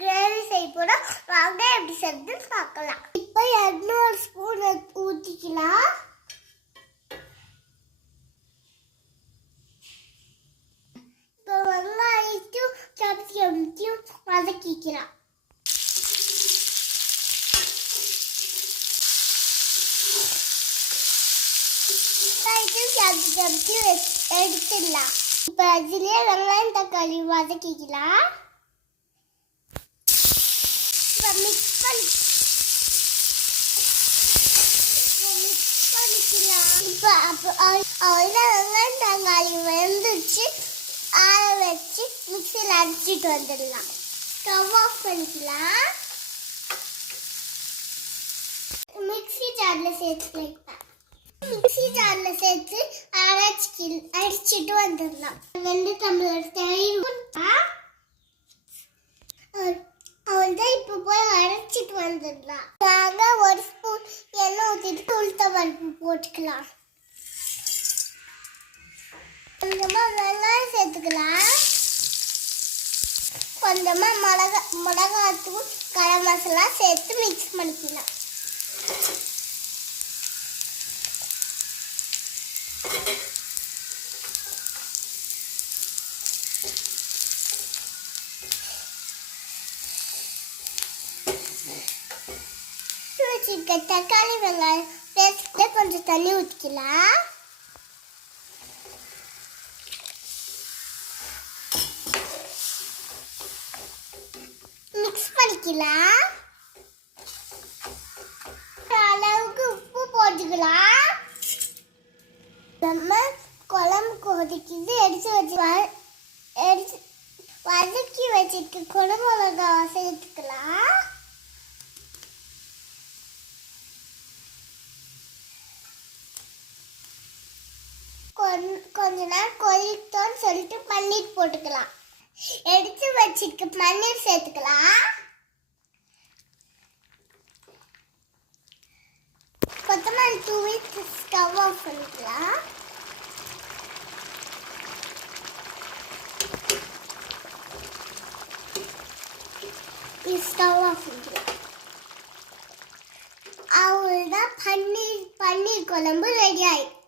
Gravy செய்ய போறோம். வாங்க எப்படி செய்யணும்னு பார்க்கலாம். இப்போ 200 ஸ்பூன் ஊற்றிக்கலாம். இப்போ வெங்காயத்தையும் கேப்சிகத்தையும் வதக்கிக்கலாம். எடுத்துடலாம். இப்போ அதுலேயே வெங்காயம் தக்காளி வதக்கிக்கலாம். இப்போ மிக்ஸ் பண்ணிக்கலாம். இப்போ அவ்வளோதான், வெங்காயம் தக்காளி வெந்துச்சு. ஆற வச்சு மிக்சியில் அடிச்சிட்டு வந்துடலாம். ஸ்டவ் ஆஃப் பண்ணிக்கலாம். மிக்சி ஜாரில் சேர்த்துக்கலாம். மிக்சி ஜாரில் சேர்த்து அடிச்சுட்டு வந்துடலாம். 2 டம்ளர் தயிர் அவள்தான். இப்போ போய் அரைச்சிட்டு வந்துடலாம். நாங்கள் 1 ஸ்பூன் எண்ணெய் ஊற்றிட்டு உளுத்தம் பருப்பு போட்டுக்கலாம். கொஞ்சமாக வெங்காயம் சேர்த்துக்கலாம். கொஞ்சமாக மிளகாத்தூள் கரம் மசாலா சேர்த்து மிக்ஸ் பண்ணிக்கலாம். தக்காளி வெங்காயம் பேஸ்ட்ல கொஞ்சம் தண்ணி ஊற்றிக்கலாம். மிக்ஸ் பண்ணிக்கலாம். அளவுக்கு உப்பு போட்டுக்கலாம். நம்ம குழம்பு கொதிக்குது. வதக்கி வச்சுட்டு குழம்பு மிளகாய் சேர்த்துக்கலாம். கொஞ்ச நேரம் கொதித்தோன்னு சொல்லிட்டு பன்னீர் போட்டுக்கலாம். எடுத்து வச்சுட்டு பன்னீர் சேர்த்துக்கலாம். கொத்தமல்லி தூவி ஸ்டவ் ஆஃப் பண்ணிக்கலாம். ஸ்டவ் ஆஃப் பண்ணிக்கலாம். அவ்வளோதான், பன்னீர் குழம்பு ரெடி ஆயிடுச்சு.